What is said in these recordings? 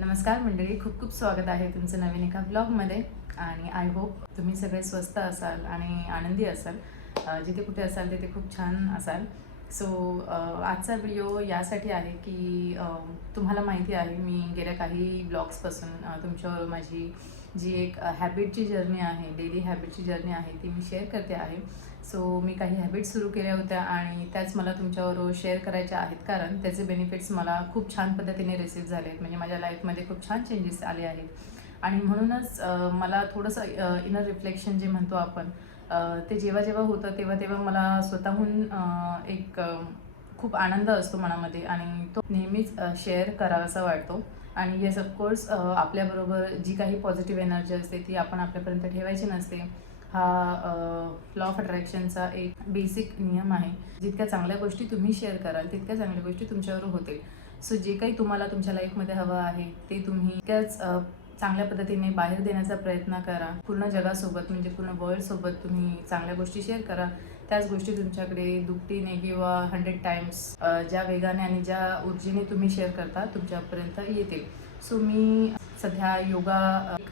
नमस्कार मंडळी, खूप खूप स्वागत आहे तुमचं नवीन एका ब्लॉगमध्ये. आणि आय होप तुम्ही सगळे स्वस्त असाल आणि आनंदी असाल. जिथे कुठे असाल तिथे खूप छान असाल. सो आजचा व्हिडिओ यासाठी आहे की तुम्हाला माहिती आहे मी गेल्या काही ब्लॉग्सपासून तुमच्यावर माझी जी एक हॅबिटची जर्नी आहे, डेली हॅबिटची जर्नी आहे ती मी शेअर करते आहे. सो मी काही हॅबिट्स सुरू केल्या होत्या आणि त्याच मला तुमच्याबरोबर शेअर करायच्या आहेत, कारण त्याचे बेनिफिट्स मला खूप छान पद्धतीने रिसीव्ह झाले आहेत. म्हणजे माझ्या लाईफमध्ये खूप छान चेंजेस आले आहेत. आणि म्हणूनच मला थोडंसं इनर रिफ्लेक्शन जे म्हणतो आपण, ते जेव्हा जेव्हा होतं तेव्हा तेव्हा मला स्वतःहून एक खूप आनंद असतो मनामध्ये आणि तो नेहमीच शेअर करावासा वाटतो. आणि येस, ऑफकोर्स आपल्याबरोबर जी काही पॉझिटिव्ह एनर्जी असते ती आपण आपल्यापर्यंत ठेवायची नसते. हा लॉ ऑफ अट्रॅक्शनचा एक बेसिक नियम आहे. जितक्या चांगल्या गोष्टी तुम्ही शेअर कराल तितक्या चांगल्या गोष्टी तुमच्यावर होतील. सो जे काही तुम्हाला तुमच्या लाईफमध्ये हवं आहे ते तुम्ही तितक्याच चांगल्या पद्धतीने बाहेर देण्याचा प्रयत्न करा. पूर्ण जगासोबत म्हणजे पूर्ण वर्ल्डसोबत तुम्ही चांगल्या गोष्टी शेअर करा. त्याच गोष्टी तुमच्याकडे दुपटीने किंवा 100 टाइम्स ज्या वेगाने आणि ज्या ऊर्जेने तुम्ही शेअर करता तुमच्यापर्यंत येतील. सो मी सध्या योगा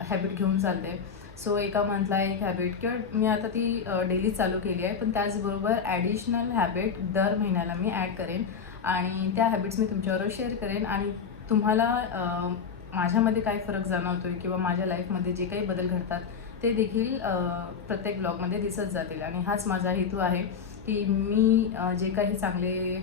हॅबिट घेऊन चालते. सो एका मंथला एक हॅबिट किंवा मी आता ती डेली चालू केली आहे, पण त्याचबरोबर ॲडिशनल हॅबिट दर महिन्याला मी ॲड करेन आणि त्या हॅबिट्स मी तुमच्याबरोबर शेअर करेन. आणि तुम्हाला माझ्यामध्ये काय फरक जाणवतो आहे किंवा माझ्या लाईफमध्ये जे काही बदल घडतात ते देखील प्रत्येक ब्लॉगमध्ये दिसत जातील. आणि हाच माझा हेतू आहे की मी जे काही चांगले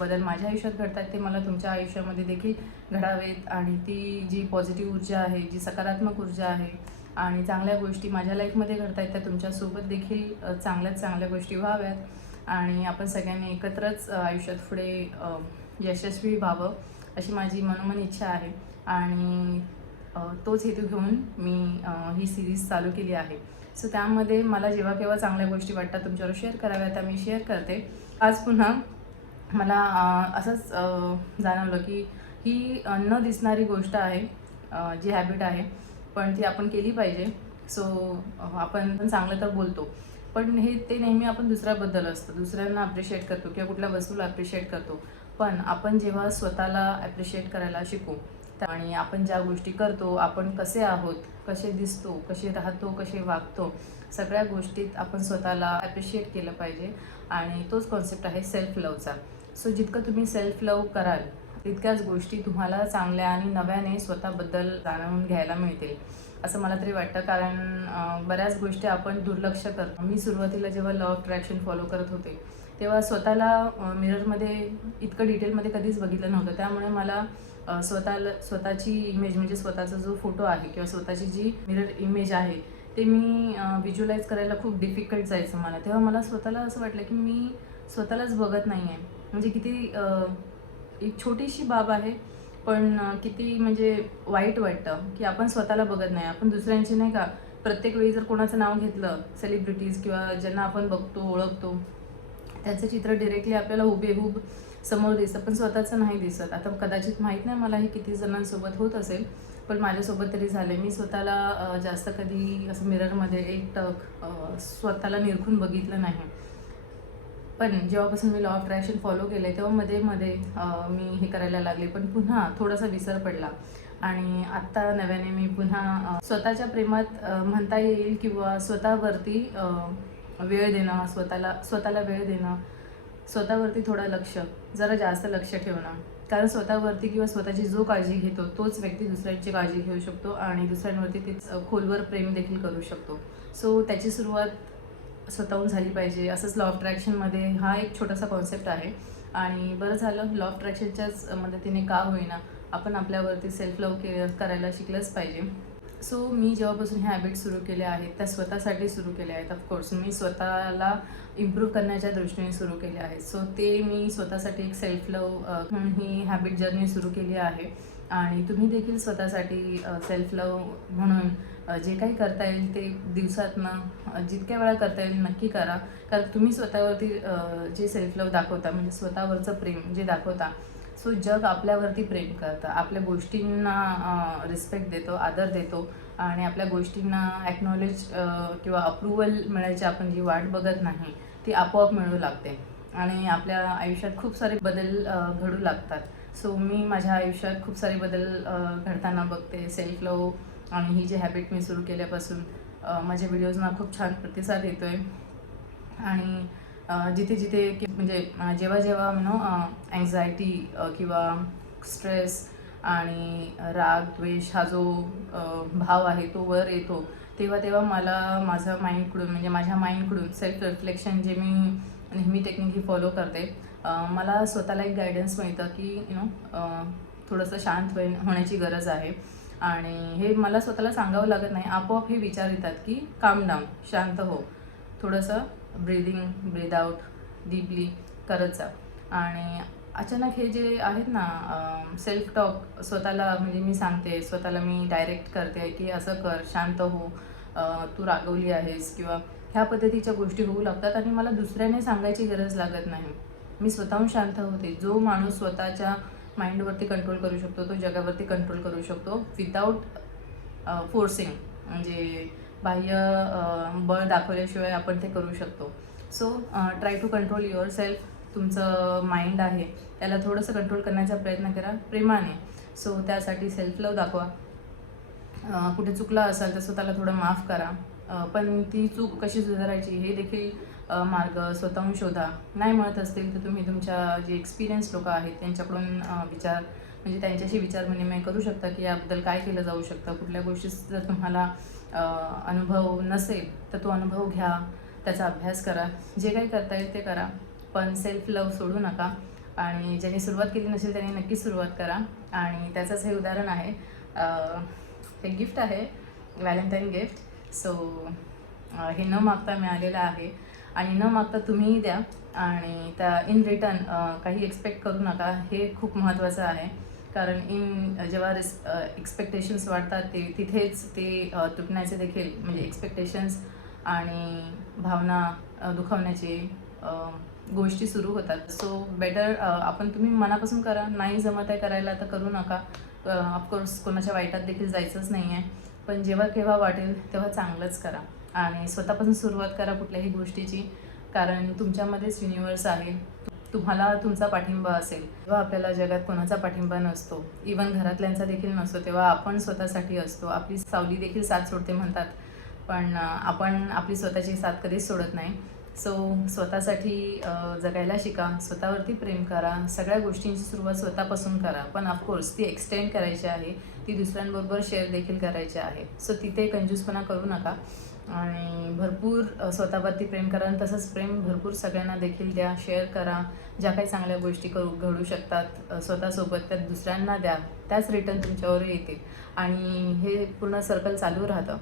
बदल माझ्या आयुष्यात घडतात ते मला तुमच्या आयुष्यामध्ये देखील घडावेत. आणि ती जी पॉझिटिव्ह ऊर्जा आहे, जी सकारात्मक ऊर्जा आहे आणि चांगल्या गोष्टी माझ्या लाईफमध्ये घडत आहेत त्या तुमच्यासोबत देखील चांगल्यात चांगल्या गोष्टी व्हाव्यात. आणि आपण सगळ्यांनी एकत्रच आयुष्यात पुढे यशस्वी व्हावं अशी माझी मनोमन इच्छा आहे. आणि तोच हेतू घेऊन मी ही सिरीज चालू केली आहे. सो त्यामध्ये मला जेव्हा केव्हा चांगल्या गोष्टी वाटतात तुमच्यावर शेअर कराव्या त्या मी शेअर करते. आज पुन्हा मला असंच जाणवलं की ही न दिसणारी गोष्ट आहे, जी हॅबिट आहे, पण ती आपण केली पाहिजे. सो आपण पण चांगलं तर बोलतो, पण ते नेहमी आपण दुसऱ्याबद्दल असतं, दुसऱ्यांना अप्रिशिएट करतो किंवा कुठल्या वस्तूला अप्रिशिएट करतो. पण आपण जेव्हा स्वतःला ॲप्रिशिएट करायला शिकू आणि आपण ज्या गोष्टी करतो, आपण कसे आहोत, कसे दिसतो, कसे राहतो, कसे वागतो, सगळ्या गोष्टीत आपण स्वतःला ॲप्रिशिएट केलं पाहिजे. आणि तोच कॉन्सेप्ट आहे सेल्फ लवचा. सो जितकं तुम्ही सेल्फ लव कराल तितक्याच गोष्टी तुम्हाला चांगल्या आणि नव्याने स्वतःबद्दल जाणून घ्यायला मिळतील असं मला तरी वाटतं. कारण बऱ्याच गोष्टी आपण दुर्लक्ष करतो. मी सुरुवातीला जेव्हा लॉ ऑफ अट्रॅक्शन फॉलो करत होते तेव्हा स्वतःला मिररमध्ये इतकं डिटेलमध्ये कधीच बघितलं नव्हतं. त्यामुळे मला स्वतःची इमेज म्हणजे स्वतःचा जो फोटो आहे किंवा स्वतःची जी मिरर इमेज आहे ते मी व्हिज्युअलाइज करायला खूप डिफिकल्ट जायचं मला. तेव्हा मला स्वतःला असं वाटलं की मी स्वतःलाच बघत नाही आहे. म्हणजे किती एक छोटीशी बाब आहे, पण किती म्हणजे वाईट वाटतं की आपण स्वतःला बघत नाही. आपण दुसऱ्यांचे नाही का, प्रत्येक वेळी जर कोणाचं नाव घेतलं, सेलिब्रिटीज किंवा ज्यांना आपण बघतो ओळखतो त्याचं चित्र डिरेक्टली आपल्याला हुबेहूब समोर दिसतं, पण स्वतःचं नाही दिसत. आता कदाचित माहीत नाही मला हे किती जणांसोबत होत असेल, पण माझ्यासोबत तरी झालं आहे. मी स्वतःला जास्त कधी असं मिररमध्ये एकटक स्वतःला निरखून बघितलं नाही. पण जेव्हापासून मी लॉ ऑफ अट्रॅक्शन फॉलो केलं आहे तेव्हा मध्ये मध्ये मी हे करायला लागले, पण पुन्हा थोडासा विसर पडला. आणि आत्ता नव्याने मी पुन्हा स्वतःच्या प्रेमात म्हणता येईल किंवा स्वतःवरती वेळ देणं, स्वतःला वेळ देणं, स्वतःवरती थोडं जरा जास्त लक्ष ठेवणं. कारण स्वतःवरती किंवा स्वतःची जो काळजी घेतो तोच व्यक्ती दुसऱ्यांची काळजी घेऊ शकतो आणि दुसऱ्यांवरती तेच खोलवर प्रेम देखील करू शकतो. सो त्याची सुरुवात स्वतःहून झाली पाहिजे. असंच लॉ ऑफ अट्रॅक्शनमध्ये हा एक छोटासा कॉन्सेप्ट आहे. आणि बरं झालं लॉ ऑफ अट्रॅक्शनच्याच मदतीने का होईना आपण आपल्यावरती सेल्फ लव करायला शिकलंच पाहिजे. सो मी जेव्हापासून ह्या हॅबिट सुरू केल्या आहेत त्या स्वतःसाठी सुरू केल्या आहेत. ऑफकोर्स मी स्वतःला इम्प्रूव्ह करण्याच्या दृष्टीने सुरू केले आहेत. सो ते मी स्वतःसाठी एक सेल्फ लव म्हणून ही हॅबिट जर्नी सुरू केली आहे. आणि तुम्ही देखील स्वतःसाठी सेल्फ लव म्हणून जे काही करता येईल ते दिवसातनं जितक्या वेळा करता येईल नक्की करा. कारण तुम्ही स्वतःवरती जे सेल्फ लव दाखवता म्हणजे स्वतःवरचं प्रेम जे दाखवता, सो जग आपल्यावरती प्रेम करतं, आपल्या गोष्टींना रिस्पेक्ट देतो, आदर देतो आणि आपल्या गोष्टींना ॲक्नॉलेज किंवा अप्रूव्हल मिळायची आपण जी वाट बघत नाही ती आपोआप मिळू लागते आणि आपल्या आयुष्यात खूप सारे बदल घडू लागतात. सो मी माझ्या आयुष्यात खूप सारे बदल घडताना बघते. सेल्फ लव्ह आणि ही जी हॅबिट मी सुरू केल्यापासून माझ्या व्हिडिओजना खूप छान प्रतिसाद येतो आहे. आणि जिथे जिथे की म्हणजे जेव्हा जेव्हा अँझायटी किंवा स्ट्रेस आणि राग द्वेष हा जो भाव आहे तो वर येतो, तेव्हा तेव्हा मला माझ्या माइंडकडून सेल्फ रिफ्लेक्शन जे मी नेहमी टेक्निक ही फॉलो करते, मला स्वतःला एक गायडन्स मिळतं की थोडंसं शांत होण्याची गरज आहे. आणि हे मला स्वतःला सांगावं लागत नाही, आपोआप हे विचार येतात की काम डाऊन, शांत हो, थोडंसं ब्रीद आउट डीपली करत जा. आणि अचानक हे जे आहेत ना सेल्फ टॉक स्वतःला म्हणजे मी सांगते, स्वतःला मी डायरेक्ट करते की असं कर, शांत हो, तू रागवली आहेस किंवा ह्या पद्धतीच्या गोष्टी होऊ लागतात आणि मला दुसऱ्याने सांगायची गरज लागत नाही. मी स्वतःहून शांत होते. जो माणूस स्वतःच्या माइंडवरती कंट्रोल करू शकतो, तो जगावरती कंट्रोल करू शकतो विदाऊट फोर्सिंग, म्हणजे बाह्य बळ दाखवल्याशिवाय आपण ते करू शकतो. So try to control yourself. तुमचं माइंड आहे त्याला थोडंसं कंट्रोल करण्याचा प्रयत्न करा प्रेमाने. सो त्यासाठी सेल्फ लव दाखवा. कुठे चुकला असाल तर स्वतःला थोडं माफ करा, पण ती चूक कशी सुधारायची हे देखील मार्ग स्वतःहून शोधा. नाही मिळत असतील तर तुम्ही तुमच्या जे एक्सपिरियन्स लोक आहेत त्यांच्याकडून त्यांच्याशी विचार विनिमय करू शकता की याबद्दल काय केलं जाऊ शकतं. कुठल्या गोष्टीचा जर तुम्हाला अनुभव नसेल तर तो अनुभव घ्या, त्याचा अभ्यास करा, जे काही करता येईल ते करा, पण सेल्फ लव सोडू नका. आणि ज्यांनी सुरुवात केली नसेल त्यांनी नक्कीच सुरुवात करा. आणि त्याचंच हे उदाहरण आहे, हे गिफ्ट आहे, व्हॅलेंटाईन गिफ्ट. सो हे न मागता मिळालेलं आहे आणि न मागता तुम्हीही द्या. आणि त्या इन रिटर्न काही एक्सपेक्ट करू नका, हे खूप महत्त्वाचं आहे. कारण जेव्हा एक्सपेक्टेशन्स वाढतात तिथेच ते तुटण्याचे देखील म्हणजे एक्सपेक्टेशन्स आणि भावना दुखावण्याचे गोष्टी सुरू होतात. सो बेटर तुम्ही मनापासून करा. नाही जमत आहे करायला तर करू नका. ऑफकोर्स कोणाच्या वाईटात देखील जायचंच नाही आहे, पण जेव्हा केव्हा वाटेल तेव्हा चांगलंच करा. आणि स्वतःपासून सुरुवात करा कुठल्याही गोष्टीची, कारण तुमच्यामध्येच युनिवर्स आहे. तुम्हाला तुमचा पाठिंबा असेल. जेव्हा आपल्याला जगात कोणाचा पाठिंबा नसतो, इवन घरातल्यांचा देखील नसतो, तेव्हा आपण स्वतःसाठी असतो. आपली सावली देखील साथ सोडते म्हणतात, पण आपण आपली स्वतःची साथ कधीच सोडत नाही. सो स्वतःसाठी जगायला शिका, स्वतःवरती प्रेम करा. सगळ्या गोष्टींची सुरुवात स्वतःपासून करा, पण ऑफकोर्स ती एक्सटेंड करायची आहे, ती दुसऱ्यांबरोबर शेअर देखील करायची आहे. सो तिथे कंजूसपणा करू नका आणि भरपूर स्वतःवरती प्रेम करा. आणि तसंच प्रेम भरपूर सगळ्यांना देखील द्या, शेअर करा. ज्या काही चांगल्या गोष्टी घडू शकतात स्वतःसोबत त्या दुसऱ्यांना द्या, त्याच रिटर्न तुमच्यावर येतील आणि हे पूर्ण सर्कल चालू राहतं.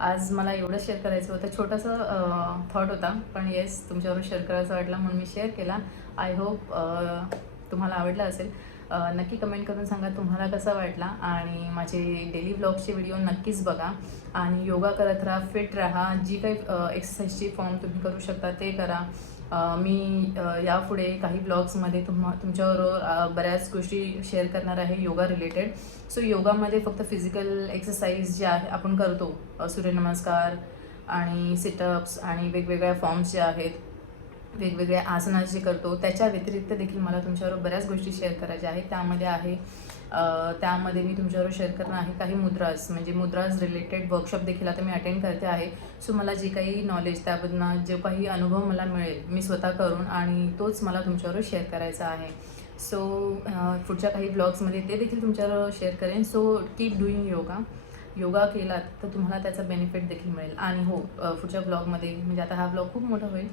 आज मला एवढं शेअर करायचं होतं, छोटंसं थॉट होता, पण येस तुमच्यावर शेअर करायचं वाटलं म्हणून मी शेअर केला. आय होप तुम्हाला आवडलं असेल. नक्की कमेंट करून सांगा तुम्हाला कसा वाटला. आणि माझे डेली ब्लॉगचे व्हिडिओ नक्कीच बघा आणि योगा करत राहा, फिट राहा. जी काही एक्सरसाइजची फॉर्म तुम्ही करू शकता ते करा. मी यापुढे काही ब्लॉग्समध्ये तुमच्याबरोबर बऱ्याच गोष्टी शेअर करणार आहे योगा रिलेटेड. सो योगामध्ये फक्त फिजिकल एक्सरसाइज जे आहे आपण करतो, सूर्यनमस्कार आणि सिटअप्स आणि वेगवेगळ्या फॉर्म्स जे आहेत, वेगवेगळ्या आसनास जे करतो, त्याच्या व्यतिरिक्त देखील मला तुमच्याबरोबर बऱ्याच गोष्टी शेअर करायच्या आहेत. त्यामध्ये मी तुमच्याबरोबर शेअर करणार आहे काही मुद्राज रिलेटेड वर्कशॉप देखील आता मी अटेंड करते आहे. सो मला जे काही नॉलेज त्याबद्दल जो काही अनुभव मला मिळेल मी स्वतः करून, आणि तोच मला तुमच्याबरोबर शेअर करायचा आहे. सो पुढच्या काही ब्लॉग्समध्ये ते देखील तुमच्याबरोबर शेअर करेन. सो कीप डुईंग योगा केलात तर तुम्हाला त्याचा बेनिफिट देखील मिळेल. आणि हो, पुढच्या ब्लॉगमध्ये म्हणजे आता हा ब्लॉग खूप मोठा होईल.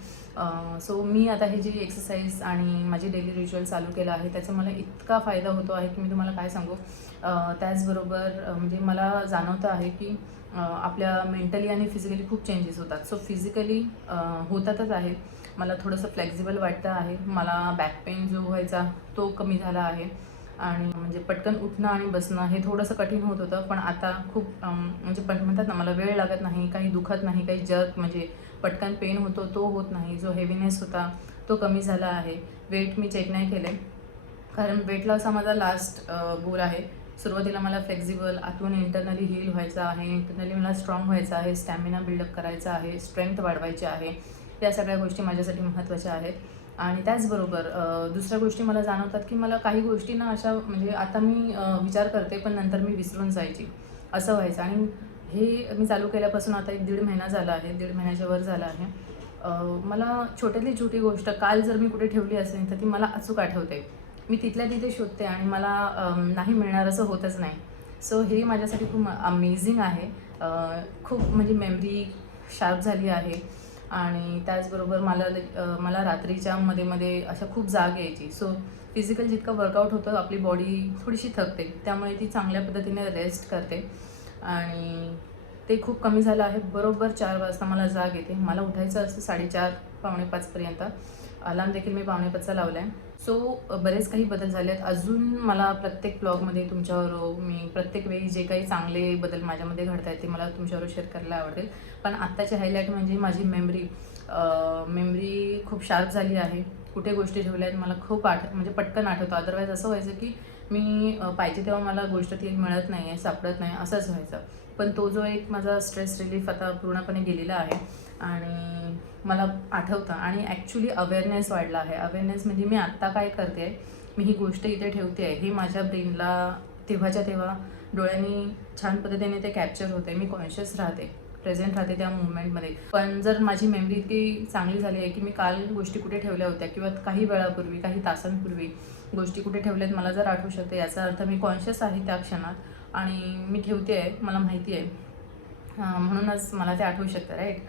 सो मी आता हे जी एक्सरसाइज आणि माझी डेली रिच्युअल चालू केलं आहे त्याचा मला इतका फायदा होतो आहे की मी तुम्हाला काय सांगू. त्याचबरोबर म्हणजे मला जाणवतं आहे की आपल्या मेंटली आणि फिजिकली खूप चेंजेस होतात. सो फिजिकली होतातच आहे. मला थोडंसं फ्लेक्झिबल वाटतं आहे. मला बॅक पेन जो व्हायचा तो कमी झाला आहे. आणि म्हणजे पटकन उठणं आणि बसणं हे थोडंसं कठीण होत होतं, पण आता खूप म्हणतात ना, मला वेळ लागत नाही, काही दुखत नाही, काही म्हणजे पटकन पेन होतो तो होत नाही. जो हेवीनेस होता तो कमी झाला आहे. वेट मी चेक नाही केले, कारण वेट लॉस हा माझा लास्ट गोल आहे. सुरुवातीला मला फ्लेक्झिबल, आतून इंटरनली हील व्हायचं आहे, इंटरनली मला स्ट्रॉंग व्हायचं आहे, स्टॅमिना बिल्डअप करायचा आहे, स्ट्रेंथ वाढवायची आहे. या सगळ्या गोष्टी माझ्यासाठी महत्त्वाच्या आहेत. आणि त्याचबरोबर दुसऱ्या गोष्टी मला जाणवतात की मला काही गोष्टी ना अशा म्हणजे आता मी विचार करते पण नंतर मी विसरून जायची, असं व्हायचं. आणि हे मी चालू केल्यापासून आता 1-1.5 महिना झाला आहे, 1.5 महिन्याच्या वर झाला आहे. मला छोट्यातली छोटी गोष्ट काल जर मी कुठे ठेवली असेल तर ती मला अचूक आठवते. मी तिथल्या तिथे शोधते आणि मला नाही मिळणार असं होतच नाही. सो हे माझ्यासाठी खूप अमेझिंग आहे. खूप म्हणजे मेमरी शार्प झाली आहे. आणि त्याचबरोबर मला रात्रीच्या मध्ये अशा खूप जाग यायची. सो फिजिकल जितकं वर्कआउट होतं आपली बॉडी थोडीशी थकते, त्यामुळे ती चांगल्या पद्धतीने रेस्ट करते. आणि ते खूप कमी झालं आहे. बरोबर 4 वाजता मला जाग येते. मला उठायचं असतं 4:30 पावणे 5 अलार्म देखील मी पावणे 5चा लावला आहे. सो बरेच काही बदल झाले आहेत. अजून मला प्रत्येक ब्लॉगमध्ये तुमच्याबरोबर मी प्रत्येक वेळी जे काही चांगले बदल माझ्यामध्ये घडत आहेत ते मला तुमच्याबरोबर शेअर करायला आवडेल. पण आत्ताचे हायलाईट म्हणजे माझी मेमरी खूप शार्प झाली आहे. कुठे गोष्टी ठेवल्या आहेत मला खूप म्हणजे पटकन आठवतं. अदरवाईज असं व्हायचं की मी पाहिजे तेव्हा मला गोष्ट ती मिळत नाही आहे, सापडत नाही, असंच व्हायचं. पण तो जो एक माझा स्ट्रेस रिलीफ आता पूर्णपणे गेलेला आहे आणि मला आठवतं. आणि ॲक्च्युली अवेअरनेस वाढला आहे. अवेअरनेस म्हणजे मी आत्ता काय करते आहे, मी ही गोष्ट इथे ठेवते आहे, हे माझ्या ब्रेनला तेव्हाच्या तेव्हा डोळ्यांनी छान पद्धतीने ते कॅप्चर होते. मी कॉन्शियस राहते, प्रेझेंट राहते त्या मूवमेंटमध्ये. पण जर माझी मेमरी इतकी चांगली झाली आहे की मी काल गोष्टी कुठे ठेवल्या होत्या किंवा काही वेळापूर्वी, काही तासांपूर्वी गोष्टी कुठे ठेवल्यात मला जर आठवू शकते, याचा अर्थ मी कॉन्शियस आहे त्या क्षणात आणि मी ठेवते आहे, मला माहिती आहे. म्हणूनच मला ते आठवू शकतं, राईट?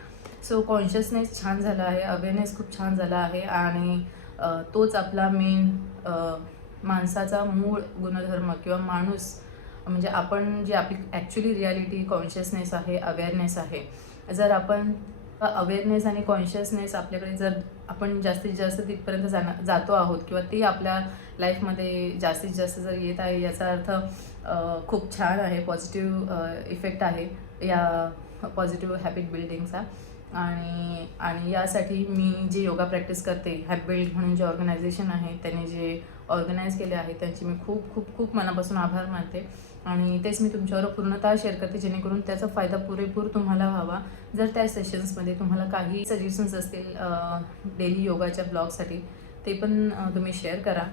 सो कॉन्शियसनेस छान झाला आहे, अवेअरनेस खूप छान झाला आहे. आणि तोच आपला मेन माणसाचा मूळ गुणधर्म किंवा माणूस म्हणजे आपण जे आपली ॲक्च्युली रिॲलिटी कॉन्शियसनेस आहे, अवेअरनेस आहे. जर आपण अवेअरनेस आणि कॉन्शियसनेस आपल्याकडे जर आपण जास्तीत जास्त तिथपर्यंत जातो आहोत किंवा ते आपल्या लाईफमध्ये जास्तीत जास्त जर येत आहे, याचा अर्थ खूप छान आहे, पॉझिटिव्ह इफेक्ट आहे या पॉझिटिव्ह हॅबिट बिल्डिंगचा. आणि यासाठी मी जे योगा प्रॅक्टिस करते, हॅबिट म्हणून जे ऑर्गनायझेशन आहे त्यांनी जे ऑर्गनाईज केले आहे त्यांचे मी खूप खूप खूप मनापासून आभार मानते. आणि तेच मी तुमच्याबरोबर पूर्णतः शेअर करते जेणेकरून त्याचा फायदा पुरेपूर तुम्हाला व्हावा. जर त्या सेशन्समध्ये तुम्हाला काही सजेशन्स असतील डेली योगाच्या ब्लॉगसाठी, ते पण तुम्ही शेअर करा.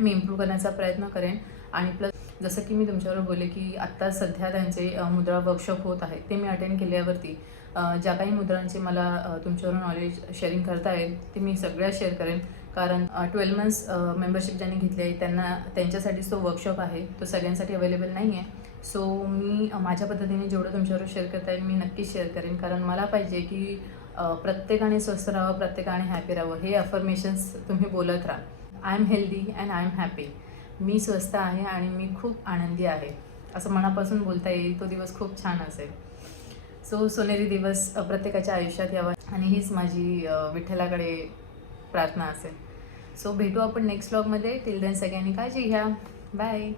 मी इम्प्रूव्ह करण्याचा प्रयत्न करेन. आणि प्लस जसं की मी तुमच्याबरोबर बोलले की आत्ता सध्या त्यांचे मुद्रा वर्कशॉप होत आहे, ते मी अटेंड केल्यावरती ज्या काही मुद्रांचे मला तुमच्याबरोबर नॉलेज शेअरिंग करता येईल ते मी सगळ्या शेअर करेन. कारण 12 मंथ्स मेंबरशिप ज्यांनी घेतली आहे त्यांच्यासाठीच तो वर्कशॉप आहे, तो सगळ्यांसाठी अवेलेबल नाही आहे. सो मी माझ्या पद्धतीने जेवढं तुमच्याबरोबर शेअर करता येईल मी नक्कीच शेअर करेन. कारण मला पाहिजे की प्रत्येकाने स्वस्थ राहावं, प्रत्येकाने हॅपी राहावं. हे अफर्मेशन्स तुम्ही बोलत राहा. I am healthy and I am happy. मी स्वस्थ आहे आणि मी खूप आनंदी आहे, असं मनापासून बोलता येईल. तो दिवस खूप छान असेल. सो सोनेरी दिवस प्रत्येकाच्या आयुष्यात यावा आणि हीच माझी विठ्ठलाकडे प्रार्थना असेल. सो भेटू आपण नेक्स्ट व्लॉगमध्ये. टिल देन सगळ्यांनी काळजी घ्या. बाय.